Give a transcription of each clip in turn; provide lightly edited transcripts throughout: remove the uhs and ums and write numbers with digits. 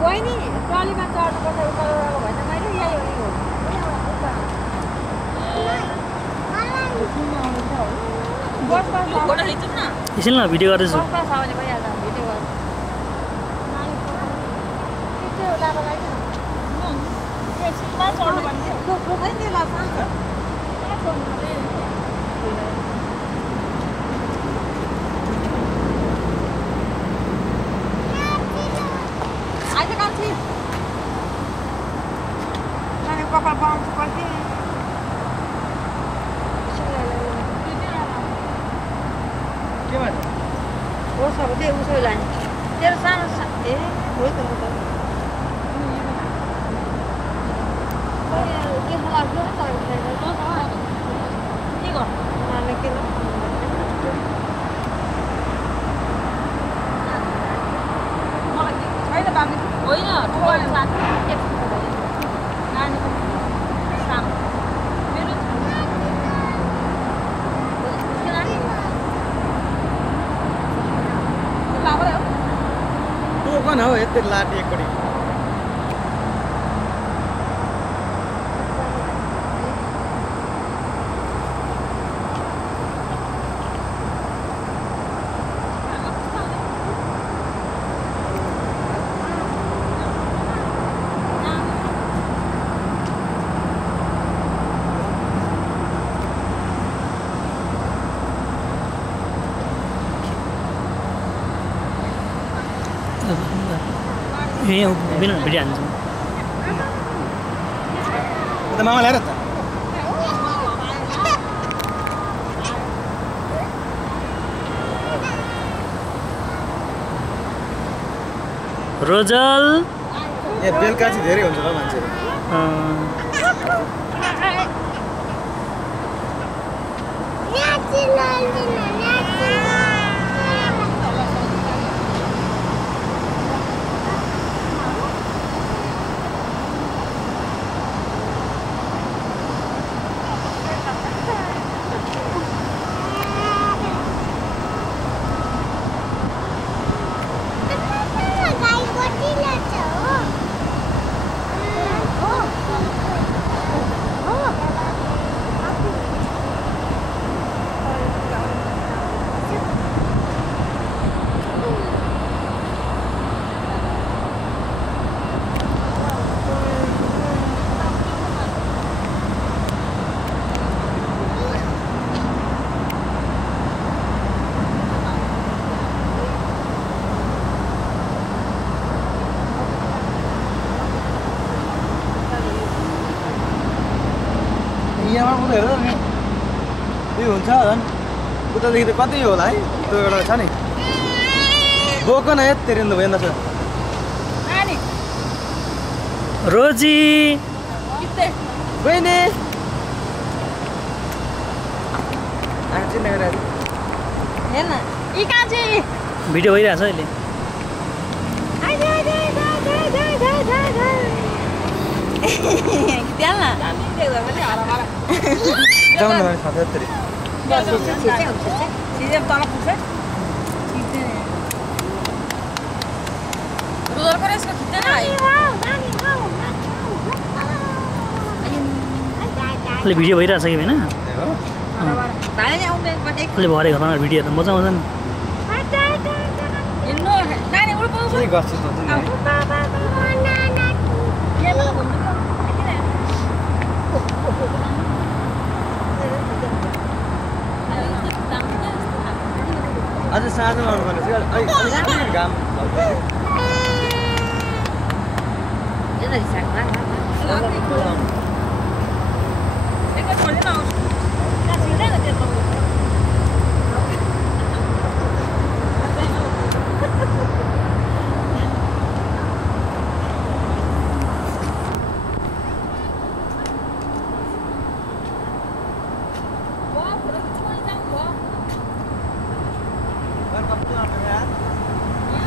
बहिनी ट्रलीमा चढ्नुपर्छ उकालो भएन मैले यही हो एकछिन ल भिडियो गर्दैछु कौन हो इतने लाट एक बड़ी बिना भिडियो हाल्छु त मामा ल्याएर त रोजल ए बेलुका चाहिँ धेरै हुन्छ ल मान्छे यो हुन्छ झन् उतादेखि त कति होला है त्यो एउटा छ नि बोको न यति भएन छ रोजी बहिनी भिडियो भइरहेछ अहिले जाउँ न साथै यत्तरी अहिले भिडियो भइरहेछ कि होइन अहिले भरे घरमा भिडियो त मजा आउँछ नि आज साँझमा आउनुपर्ने थियो अलिक घाम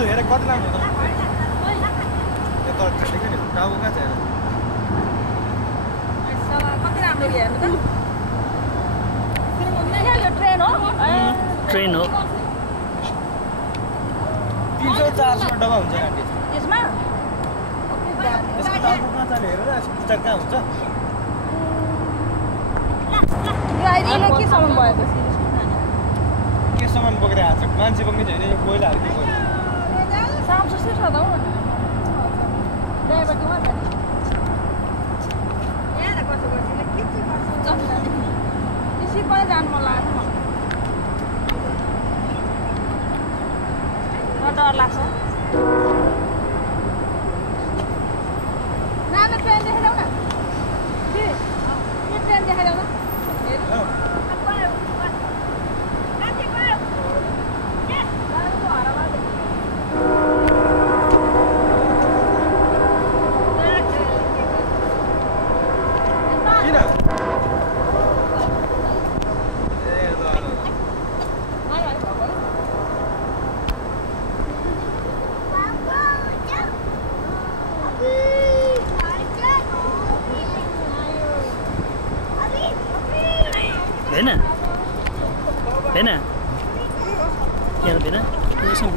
हेर कति लाग्यो त यो त ठिकै नि टाउको कहाँ छ कति राम्रो हेर्नु त ट्रेन हो 300-400 डब्बा हुन्छ आन्टी यसमा यसको दाम पुग्न चाल्यो हेरेर यसको पुस्तक कहाँ हुन्छ यो आइदिएन के सामान भएको के सामान बोकेर आएको छ मान्छे बोक्ने छैन यो कोइलाहरू के कोइला साम सस्तै छ त हौ ड्राइभर के मात्र यहाँ कस्तो गर्छ के चाहिँ गर्छ त्यसै पनि जानु मन लागेको म डर लाग्छ नाम ट्रेन देखाइदेऊ न के ट्रेन देखाइदेऊ न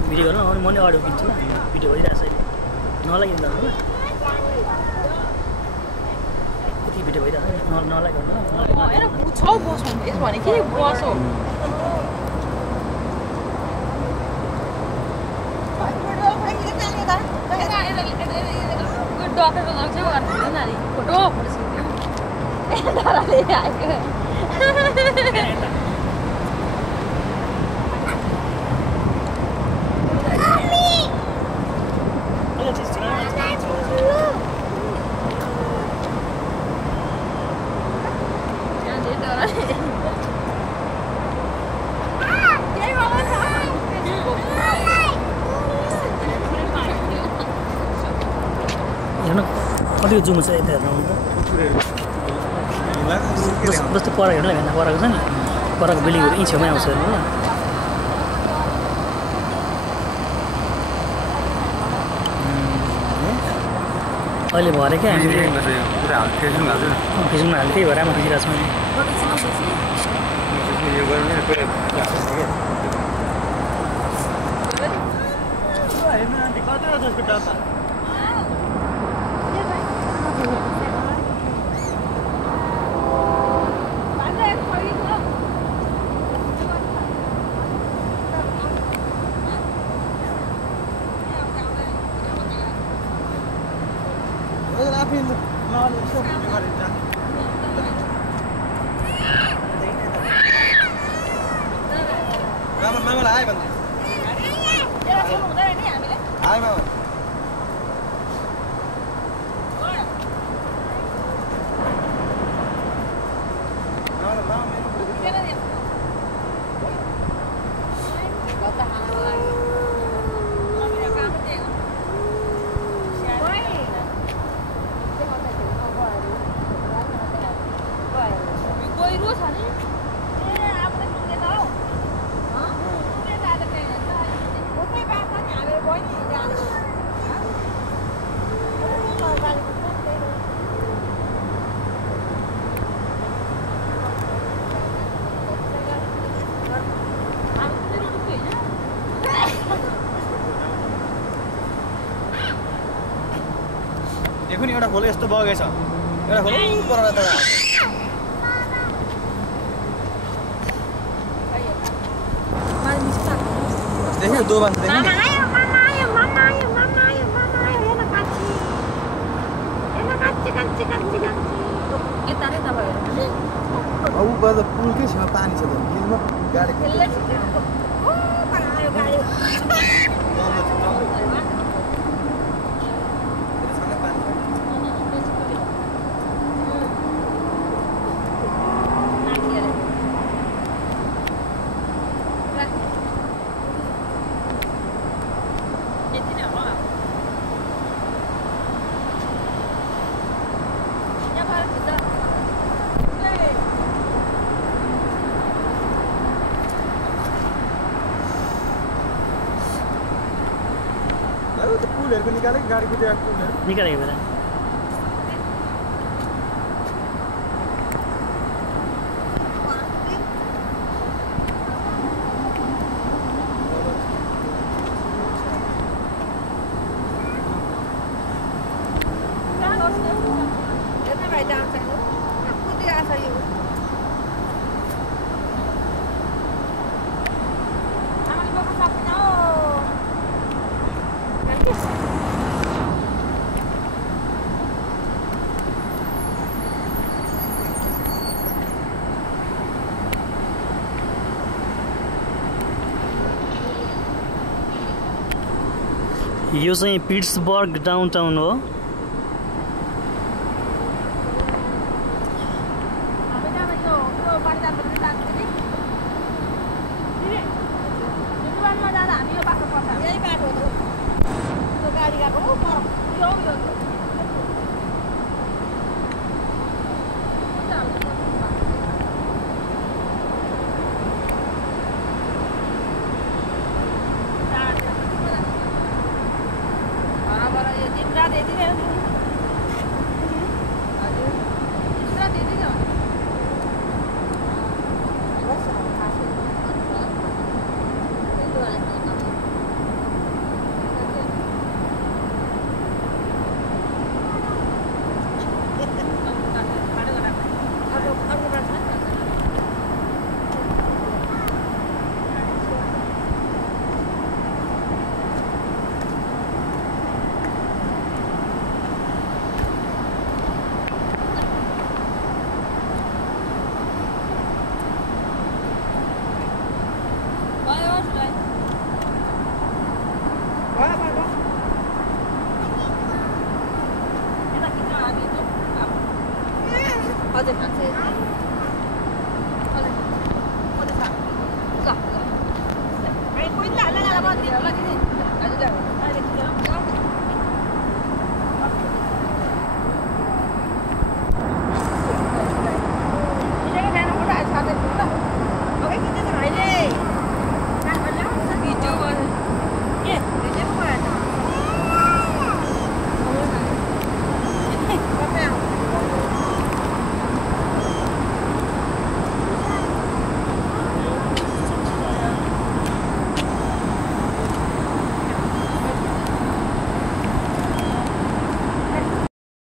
भिडियो गर्न म नै अडियो किन्छु ल भिडियो भइरहेको छ अहिले नलागिन्छ ल कति भिडियो भइरहेको छ नलाग्यो ल छौ बस भने के बस हो डक्टर लाग्छ नानी फोटो कति जुम छ यता हेर्नु जस्तो पर हेर्नु हेर्न परेको छ नि परको बिल्डिङहरू यहीँ छेउमै आउँछ हेर्नु ल अहिले भरे क्या फेसबुकमा हाल्यो त्यही भएर म खिचिरहेको छु कति मामालाई आयो भन्दै आयो मामा देखो नि एउटा खोलो यस्तो बगेछ एउटा खोलो पर त देखियो दो बार देखियो मामा आयो हेर्न कान्छी यता रे तपाईहरु अब बद पुलकै छेउमा पानी छ त हिलमा गाडी खेल्दै छ ओ आयो गाडी पुलहरुको निकालेको गाडीको त्यो पुलहरु निकालेको बेला यो चाहिँ पिट्सबर्ग डाउनटाउन हो। 어제 같이 어제 사. 아니, 거기 안 나가봐.